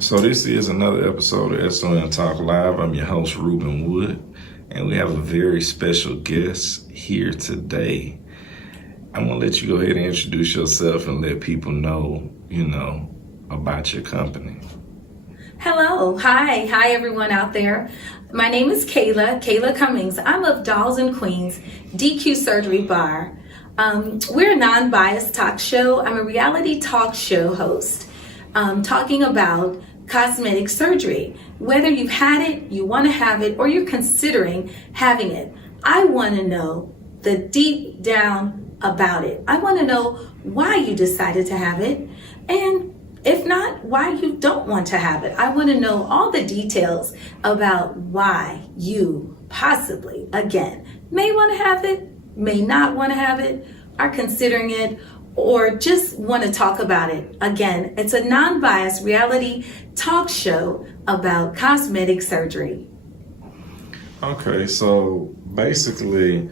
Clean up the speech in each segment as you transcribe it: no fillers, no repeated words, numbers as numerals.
So this is another episode of SOM Talk Live. I'm your host, Ruben Wood, and we have a very special guest here today. I'm going to let you go ahead and introduce yourself and let people know, about your company. Hello. Hi everyone out there. My name is Kayla Cummings. I'm of Dollz and Queenz, DQ Surgery Bar. We're a non-biased talk show. I'm a reality talk show host talking about cosmetic surgery. Whether you've had it, you want to have it, or you're considering having it, I want to know the deep down about it. I want to know why you decided to have it, and if not, why you don't want to have it. I want to know all the details about why you possibly, again, may want to have it, may not want to have it, are considering it, or just want to talk about it. Again, it's a non-biased reality talk show about cosmetic surgery. Okay, so basically,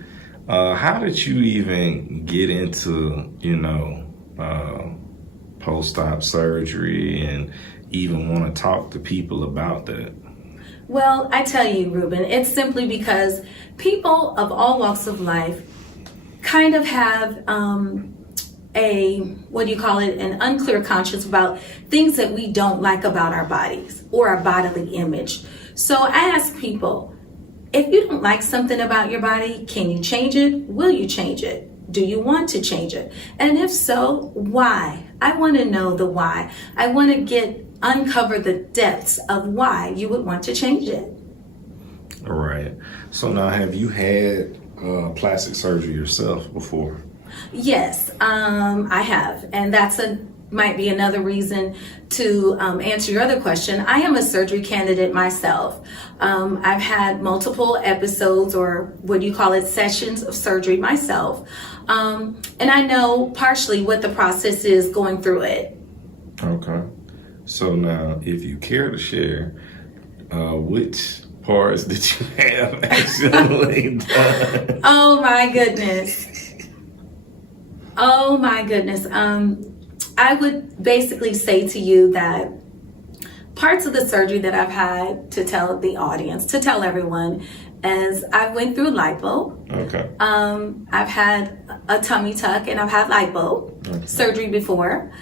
how did you even get into, post-op surgery and even want to talk to people about that? Well, I tell you, Ruben, it's simply because people of all walks of life kind of have an unclear conscience about things that we don't like about our bodies or our bodily image. So I ask people, if you don't like something about your body, can you change it? Will you change it? Do you want to change it? And if so, why? I want to know the why. I want to uncover the depths of why you would want to change it. All right. So now, have you had plastic surgery yourself before? Yes, I have. And might be another reason to answer your other question. I am a surgery candidate myself. I've had multiple episodes, or sessions of surgery myself. And I know partially what the process is going through it. Okay. So now, if you care to share, which parts did you have actually done? Oh my goodness. I would basically say to you that parts of the surgery that I've had, to tell everyone, is I went through lipo. Okay. I've had a tummy tuck and I've had lipo surgery before.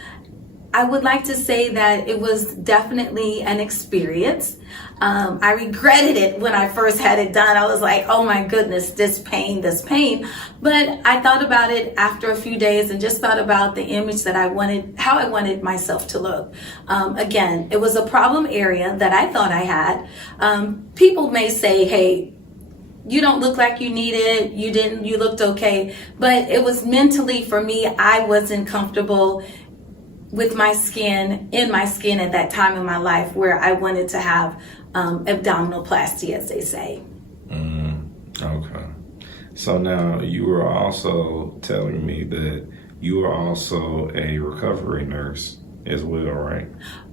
I would like to say that it was definitely an experience. I regretted it when I first had it done. I was like, oh my goodness, this pain. But I thought about it after a few days and just thought about the image that how I wanted myself to look. Again, it was a problem area that I thought I had. People may say, hey, you don't look like you need it. You looked okay. But it was mentally, for me, I wasn't comfortable with my skin at that time in my life where I wanted to have abdominoplasty, as they say. Okay. So now you were also telling me that you are also a recovery nurse as well, right?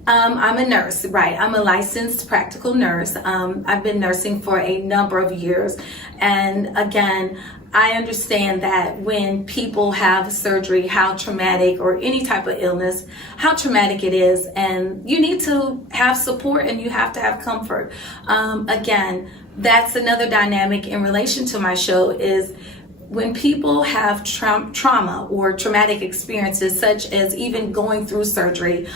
I'm a nurse, right? I'm a licensed practical nurse. I've been nursing for a number of years. And again, I understand that when people have surgery, how traumatic, or any type of illness, how traumatic it is. And you need to have support and you have to have comfort. Again, that's another dynamic in relation to my show, is when people have trauma or traumatic experiences, such as even going through surgery,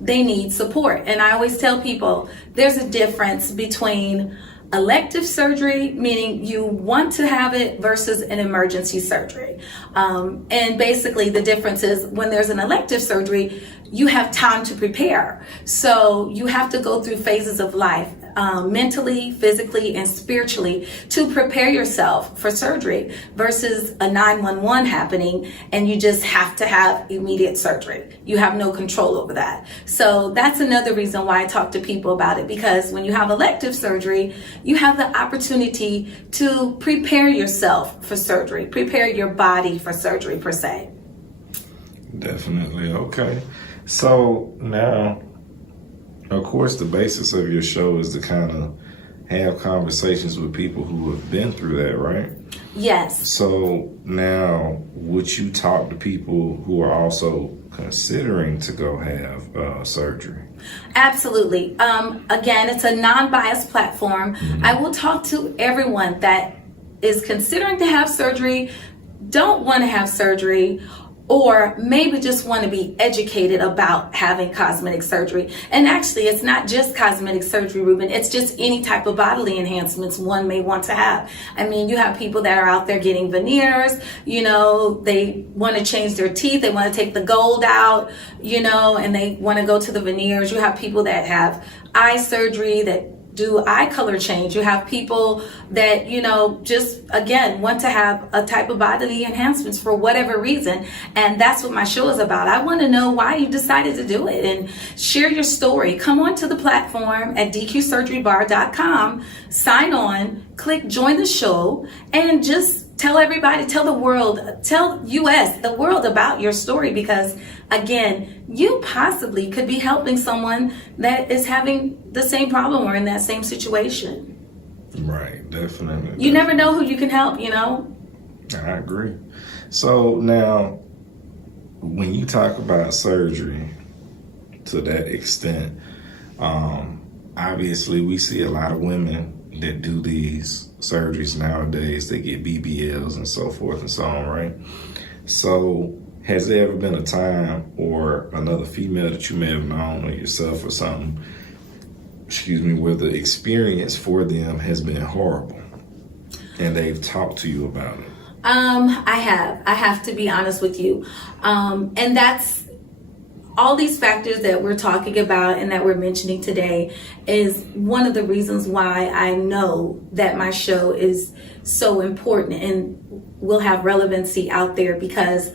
they need support. And I always tell people there's a difference between elective surgery, meaning you want to have it, versus an emergency surgery. And basically the difference is, when there's an elective surgery, you have time to prepare. So you have to go through phases of life, mentally, physically, and spiritually, to prepare yourself for surgery, versus a 911 happening and you just have to have immediate surgery. You have no control over that. So that's another reason why I talk to people about it, because when you have elective surgery, you have the opportunity to prepare yourself for surgery, prepare your body for surgery per se. Definitely. Okay. So now, of course, the basis of your show is to kind of have conversations with people who have been through that, right? Yes. So now, would you talk to people who are also considering to go have surgery? Absolutely. Again, it's a non-biased platform. I will talk to everyone that is considering to have surgery, don't want to have surgery, or maybe just want to be educated about having cosmetic surgery. And actually, it's not just cosmetic surgery, Ruben. It's just any type of bodily enhancements one may want to have. I mean, you have people that are out there getting veneers, they want to change their teeth. They want to take the gold out, and they want to go to the veneers. You have people that have eye surgery that do eye color change. You have people that, just again want to have a type of bodily enhancements for whatever reason. And that's what my show is about. I want to know why you decided to do it and share your story. Come on to the platform at dqsurgerybar.com, sign on, click join the show, and just tell everybody, tell the world, tell the world about your story, because again, you possibly could be helping someone that is having the same problem or in that same situation. Right, definitely. You never know who you can help, I agree. So now, when you talk about surgery to that extent, obviously we see a lot of women that do these surgeries nowadays. They get BBLs and so forth and so on, right? So has there ever been a time, or another female that you may have known, or yourself or something, where the experience for them has been horrible and they've talked to you about it? I have to be honest with you. And that's all these factors that we're talking about and that we're mentioning today is one of the reasons why I know that my show is so important and will have relevancy out there, because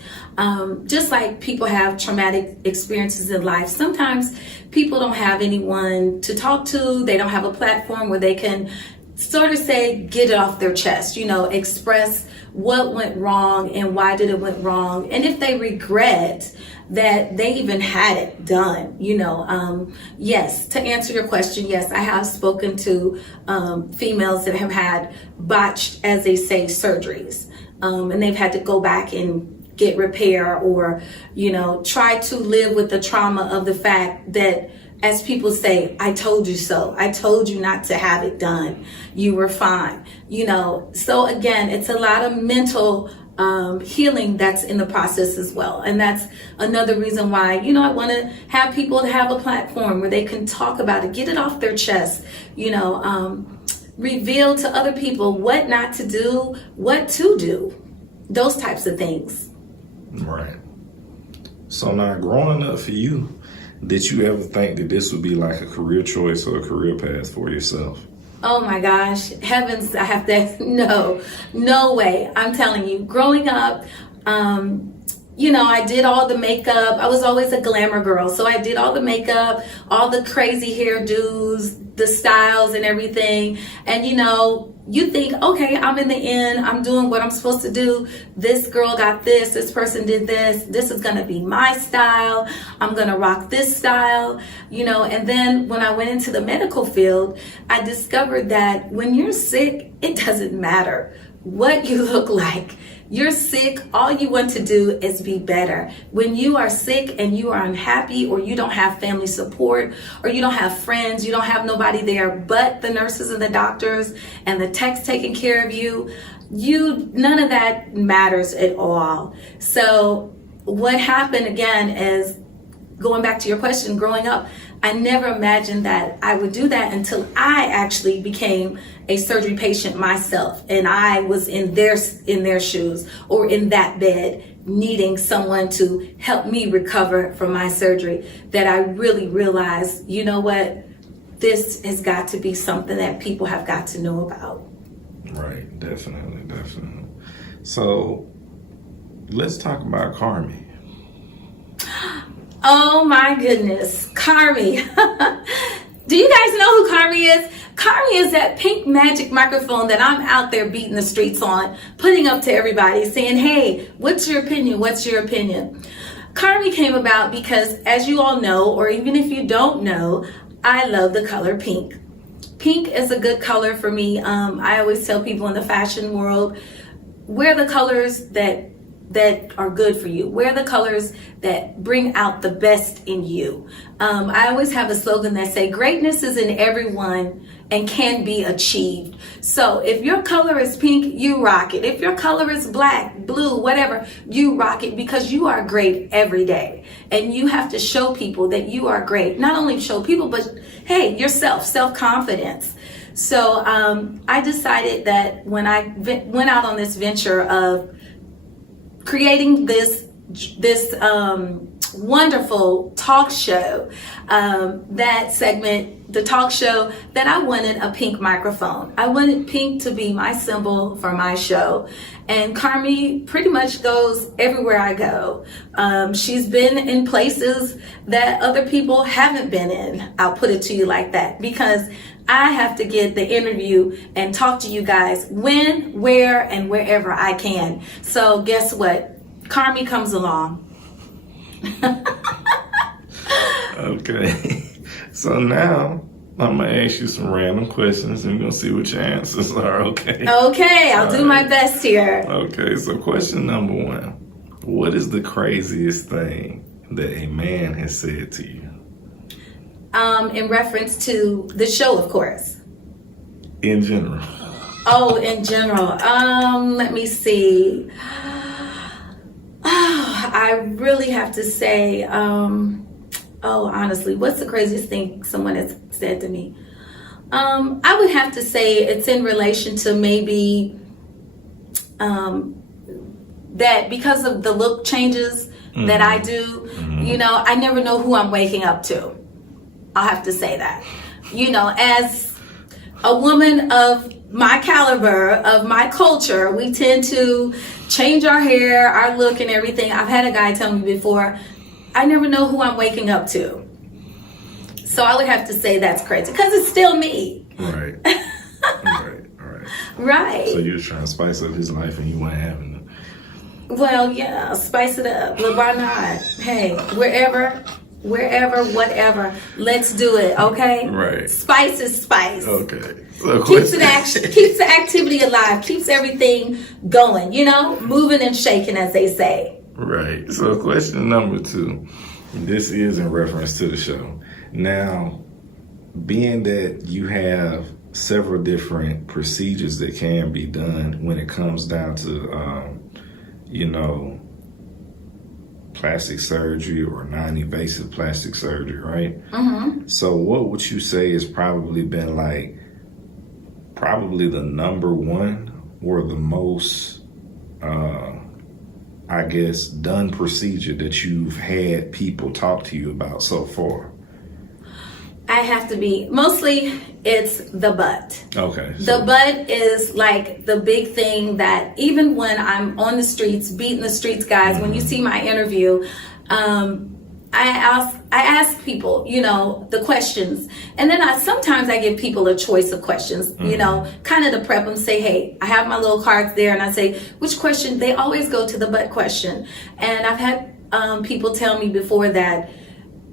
just like people have traumatic experiences in life, sometimes people don't have anyone to talk to. They don't have a platform where they can sort of say, get it off their chest, express what went wrong and why did it went wrong. And if they regret that they even had it done, yes, to answer your question, yes, I have spoken to females that have had botched, as they say, surgeries, and they've had to go back and get repair, or, try to live with the trauma of the fact that, as people say, I told you so. I told you not to have it done. You were fine. So again, it's a lot of mental healing that's in the process as well. And that's another reason why, I want to have people to have a platform where they can talk about it, get it off their chest, reveal to other people what not to do, what to do, those types of things. Right. So now, growing up for you, did you ever think that this would be like a career choice or a career path for yourself? Oh my gosh, heavens, I have to, no way. I'm telling you, growing up, I did all the makeup. I was always a glamour girl. So I did all the makeup, all the crazy hairdos, the styles and everything. And, you think, okay, I'm in the end, I'm doing what I'm supposed to do. This girl got this person did this. This is going to be my style. I'm going to rock this style, and then when I went into the medical field, I discovered that when you're sick, it doesn't matter what you look like. You're sick, all you want to do is be better. When you are sick and you are unhappy, or you don't have family support, or you don't have friends, you don't have nobody there but the nurses and the doctors and the techs taking care of you, none of that matters at all. So what happened again is, going back to your question, growing up, I never imagined that I would do that until I actually became a surgery patient myself, and I was in their shoes, or in that bed, needing someone to help me recover from my surgery, that I really realized, this has got to be something that people have got to know about. Right, definitely. So let's talk about Carmi. Oh my goodness, Carmi. Do you guys know who Carmi is? Carmi is that pink magic microphone that I'm out there beating the streets on, putting up to everybody, saying, hey, what's your opinion? What's your opinion? Carmi came about because, as you all know, or even if you don't know, I love the color pink. Pink is a good color for me. I always tell people in the fashion world, wear the colors that are good for you. Wear the colors that bring out the best in you. I always have a slogan that say, greatness is in everyone and can be achieved. So if your color is pink, you rock it. If your color is black, blue, whatever, you rock it, because you are great every day. And you have to show people that you are great. Not only show people, but hey, yourself, self-confidence. So I decided that when I went out on this venture of creating this wonderful talk show, that segment, the talk show, that I wanted a pink microphone. I wanted pink to be my symbol for my show. And Carmi pretty much goes everywhere I go. She's been in places that other people haven't been in. I'll put it to you like that, because I have to get the interview and talk to you guys when, where, and wherever I can. So guess what? Carmi comes along. Okay. So now I'm going to ask you some random questions and we're going to see what your answers are, okay? Okay, I'll do my best here. Okay, so question number 1. What is the craziest thing that a man has said to you? In reference to the show, of course. In general. Oh, in general. Let me see. I really have to say, honestly, what's the craziest thing someone has said to me? I would have to say it's in relation to maybe that because of the look changes that I do, you know, I never know who I'm waking up to. I'll have to say that. You know, as a woman of my caliber, of my culture, we tend to change our hair, our look, and everything. I've had a guy tell me before, I never know who I'm waking up to. So I would have to say that's crazy, because it's still me. Right. Right. So you're trying to spice up his life and you weren't having it. Well, yeah, spice it up. But why not? Hey, wherever, whatever, let's do it, okay? Right. Spice is spice. Okay. So keeps the activity alive, keeps everything going, you know, moving and shaking, as they say. Right. So question number 2. This is in reference to the show. Now, being that you have several different procedures that can be done when it comes down to, you know, plastic surgery or non-invasive plastic surgery, right? Mm-hmm. So what would you say has probably been probably the number one or the most, I guess, done procedure that you've had people talk to you about so far? I have to be, mostly it's the butt. Okay. The butt is like the big thing that even when I'm on the streets, beating the streets, guys, when you see my interview, I ask people, you know, the questions. And then sometimes I give people a choice of questions, you know, kind of to prep them, say, hey, I have my little cards there. And I say, which question? They always go to the butt question. And I've had people tell me before that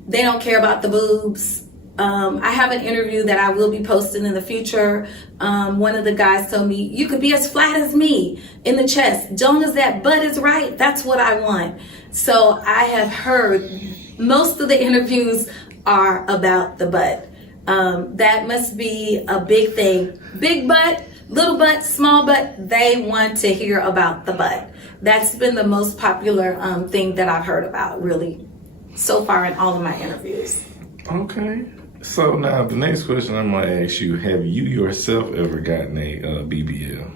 they don't care about the boobs. I have an interview that I will be posting in the future. One of the guys told me, you could be as flat as me in the chest. As long as that butt is right, that's what I want. So I have heard most of the interviews are about the butt. That must be a big thing. Big butt, little butt, small butt, they want to hear about the butt. That's been the most popular thing that I've heard about, really, so far in all of my interviews. Okay. So now the next question I'm going to ask you, have you yourself ever gotten a BBL?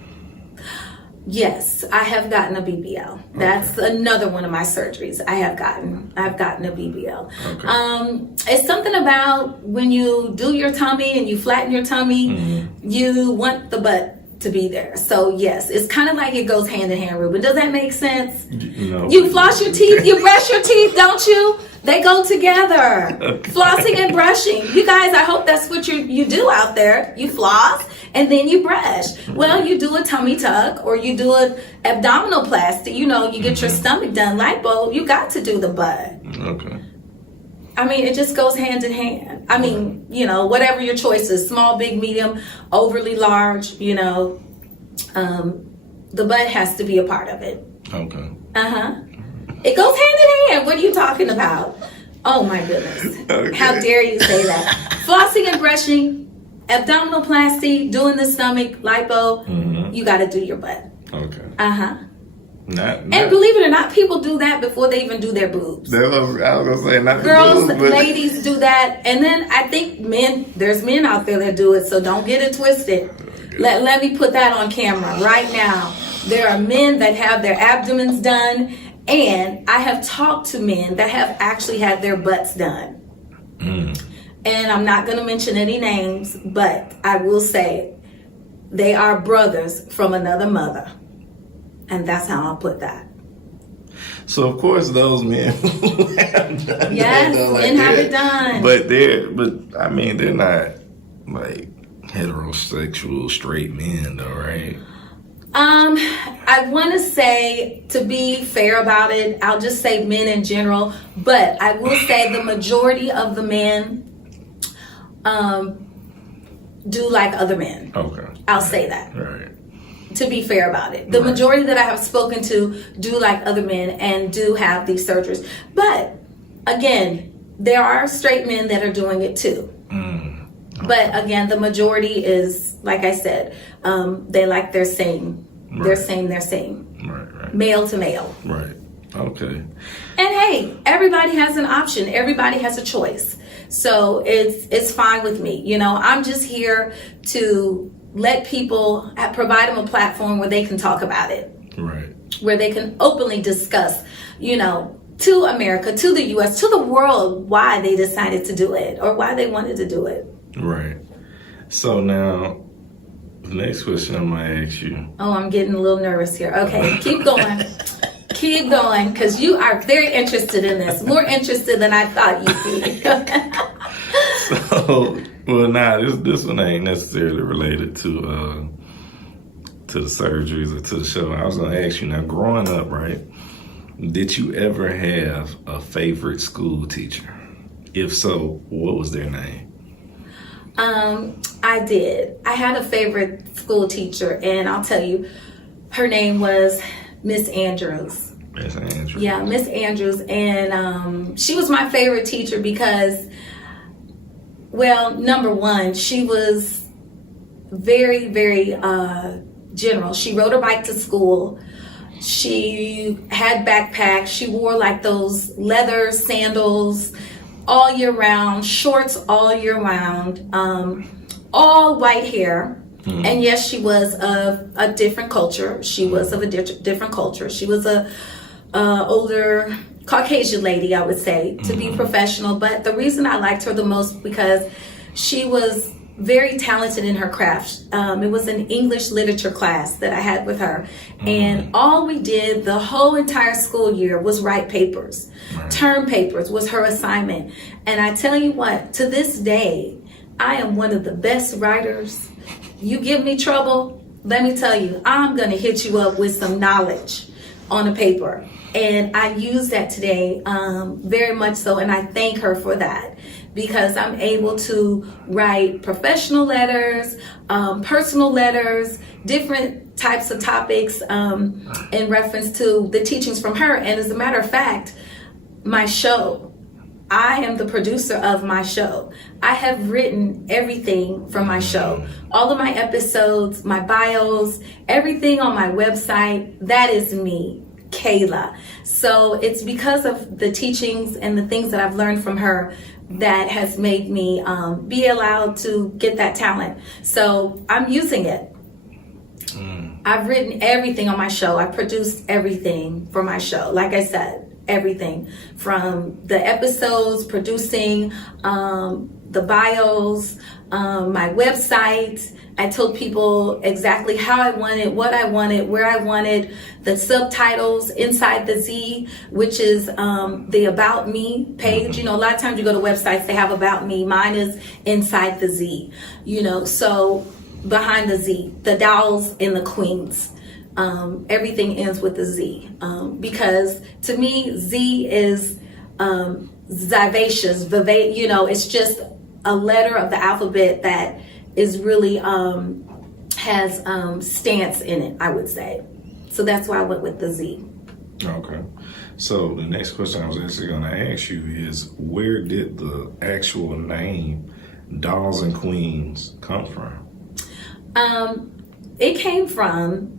Yes, I have gotten a BBL. That's another one of my surgeries I've gotten a BBL. Okay. It's something about when you do your tummy and you flatten your tummy, you want the butt to be there. So yes, it's kind of like it goes hand in hand, Ruben. Does that make sense? No. You floss your teeth, you brush your teeth, don't you? They go together. Okay. Flossing and brushing. You guys, I hope that's what you do out there. You floss and then you brush. Well, you do a tummy tuck or you do an abdominoplasty. You know, you get your stomach done, lipo. You got to do the butt. Okay. I mean, it just goes hand in hand. I mean, you know, whatever your choice is, small, big, medium, overly large, you know, the butt has to be a part of it. Okay. It goes hand in hand. What are you talking about? Oh my goodness. Okay. How dare you say that? Flossing and brushing, abdominoplasty, doing the stomach, lipo, you got to do your butt. Okay. And believe it or not, people do that before they even do their boobs. I was gonna say, not Girls, the boobs, but ladies do that. And then I think there's men out there that do it, so don't get it twisted. Let me put that on camera right now. There are men that have their abdomens done, and I have talked to men that have actually had their butts done. And I'm not going to mention any names, but I will say they are brothers from another mother. And that's how I'll put that. So of course those men who have done yes, that, men have it done. But I mean, they're not like heterosexual straight men though, right? I want to say, to be fair about it, I'll just say men in general, but I will say the majority of the men do like other men. Okay. I'll say that. Right. To be fair about it. The majority that I have spoken to do like other men and do have these surgeries. But again, there are straight men that are doing it too. But again, the majority is, like I said, they like their same. They're same. Right. Male to male. Right. Okay. And hey, everybody has an option. Everybody has a choice. So it's fine with me. You know, I'm just here to let people, provide them a platform where they can talk about it. Right. Where they can openly discuss, you know, to America, to the U.S., to the world, why they decided to do it or why they wanted to do it. Right. So now, the next question I'm going to ask you. Oh, I'm getting a little nervous here. Okay, keep going. Keep going, because you are very interested in this. More interested than I thought you'd be. So, well, this one ain't necessarily related to the surgeries or to the show. I was going to ask you, now, growing up, right, did you ever have a favorite school teacher? If so, what was their name? I did. I had a favorite school teacher, and I'll tell you, her name was Miss Andrews. Miss Andrews. Yeah, Miss Andrews. And she was my favorite teacher because, well, number one, she was very, very general. She rode her bike to school. She had backpacks. She wore like those leather sandals all year round, shorts all year round, all white hair. And yes, she was of a different culture. She was of a different culture. She was a older Caucasian lady, I would say, to be professional. But the reason I liked her the most because she was very talented in her craft. It was an English literature class that I had with her. And all we did the whole entire school year was write papers. Term papers was her assignment. And I tell you what, to this day, I am one of the best writers. You give me trouble, let me tell you, I'm going to hit you up with some knowledge on a paper. And I use that today very much so. And I thank her for that because I'm able to write professional letters, personal letters, different types of topics in reference to the teachings from her. And as a matter of fact, my show, I am the producer of my show. I have written everything from my show. All of my episodes, my bios, everything on my website, that is me, Kayla. So it's because of the teachings and the things that I've learned from her that has made me be allowed to get that talent. So I'm using it. I've written everything on my show. I produced everything for my show. Like I said, everything from the episodes, producing the bios, my website. I told people exactly how I wanted, what I wanted, where I wanted, the subtitles inside the Z, which is the About Me page. You know, a lot of times you go to websites, they have About Me. Mine is inside the Z, you know, so behind the Z, the Dollz and the Queenz. Everything ends with a Z because to me Z is vivacious, you know, it's just a letter of the alphabet that is really has stance in it, I would say. So that's why I went with the Z. Okay. So the next question I was actually going to ask you is, where did the actual name Dollz and Queenz come from? It came from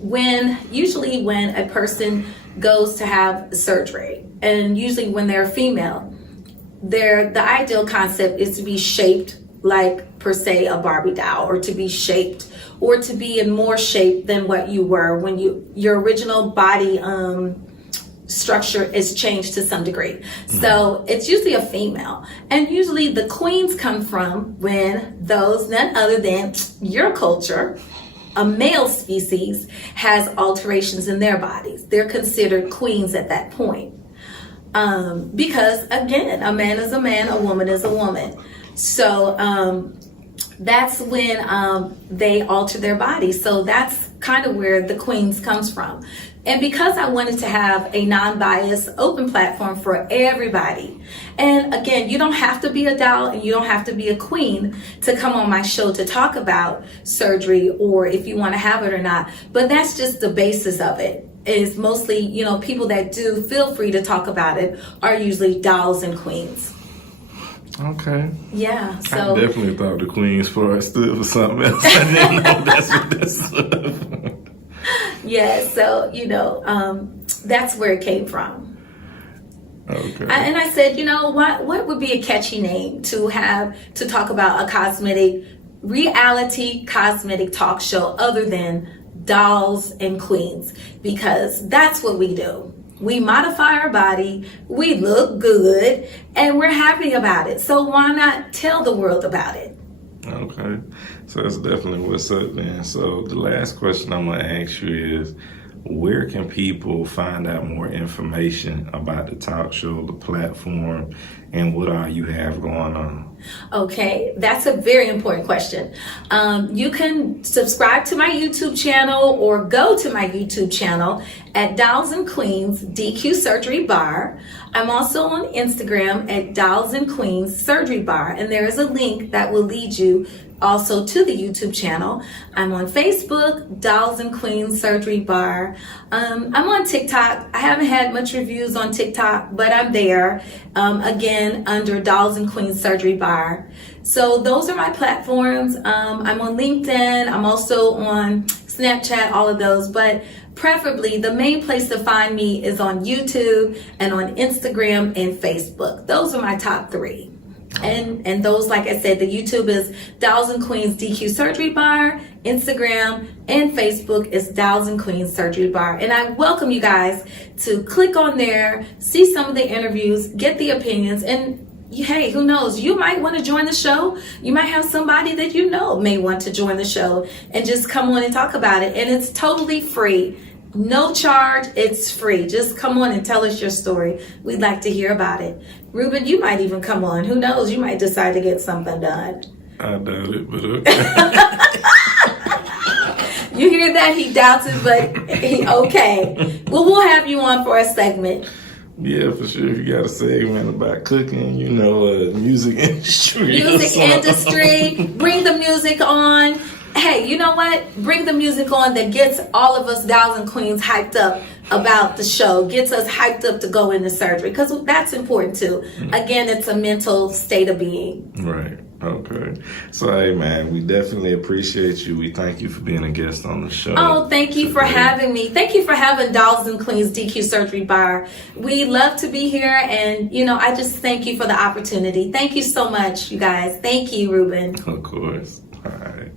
usually when a person goes to have surgery, and usually when they're female, the ideal concept is to be shaped like, per se, a Barbie doll, or to be shaped, or to be in more shape than what you were when your original body structure is changed to some degree. So it's usually a female, and usually the queens come from when those, none other than your culture, a male species, has alterations in their bodies. They're considered queens at that point, because again, a man is a man, a woman is a woman. So that's when they alter their body. So that's kind of where the Queenz comes from. And because I wanted to have a non-biased, open platform for everybody. And again, you don't have to be a doll and you don't have to be a queen to come on my show to talk about surgery, or if you want to have it or not. But that's just the basis of it. Is mostly, you know, people that do feel free to talk about it are usually dolls and queens. Okay. Yeah. So I definitely thought the Queen's part stood for something else. I didn't know that's what this. Yeah, so, you know, that's where it came from. Okay. And I said, you know, what would be a catchy name to have to talk about a reality cosmetic talk show other than Dollz and Queens? Because that's what we do. We modify our body, we look good, and we're happy about it. So why not tell the world about it? Okay, so that's definitely what's up, man. So the last question I'm gonna ask you is, where can people find out more information about the talk show, the platform, and what all you have going on? Okay, that's a very important question. You can subscribe to my YouTube channel or go to my YouTube channel at Dollz and Queens DQ Surgery Bar. I'm also on Instagram at Dollz and Queens Surgery Bar, and there is a link that will lead you also to the YouTube channel. I'm on Facebook, Dollz and Queens Surgery Bar. I'm on TikTok. I haven't had much reviews on TikTok, but I'm there, again, under Dollz and Queens Surgery Bar. So those are my platforms. I'm on LinkedIn. I'm also on Snapchat, all of those, but preferably the main place to find me is on YouTube and on Instagram and Facebook. Those are my top three. And those, like I said, the YouTube is Dollz and Queens DQ Surgery Bar, Instagram and Facebook is Dollz and Queens Surgery Bar. And I welcome you guys to click on there, see some of the interviews, get the opinions, and hey, who knows, you might want to join the show. You might have somebody that you know may want to join the show and just come on and talk about it. And it's totally free. No charge, it's free. Just come on and tell us your story. We'd like to hear about it. Ruben, you might even come on. Who knows? You might decide to get something done. I doubt it, but okay. You hear that? He doubts it, but okay. Well, we'll have you on for a segment. Yeah, for sure. If you got a segment about cooking, you know, music industry. Music industry. Bring the music on. Hey, you know what? Bring the music on that gets all of us Dollz and Queens hyped up about the show, gets us hyped up to go into surgery, because that's important too. Again, it's a mental state of being. Right. Okay. So, hey, man, we definitely appreciate you. We thank you for being a guest on the show. Oh, thank you for having me. Thank you for having Dollz and Queens DQ Surgery Bar. We love to be here, and, you know, I just thank you for the opportunity. Thank you so much, you guys. Thank you, Ruben. Of course. All right.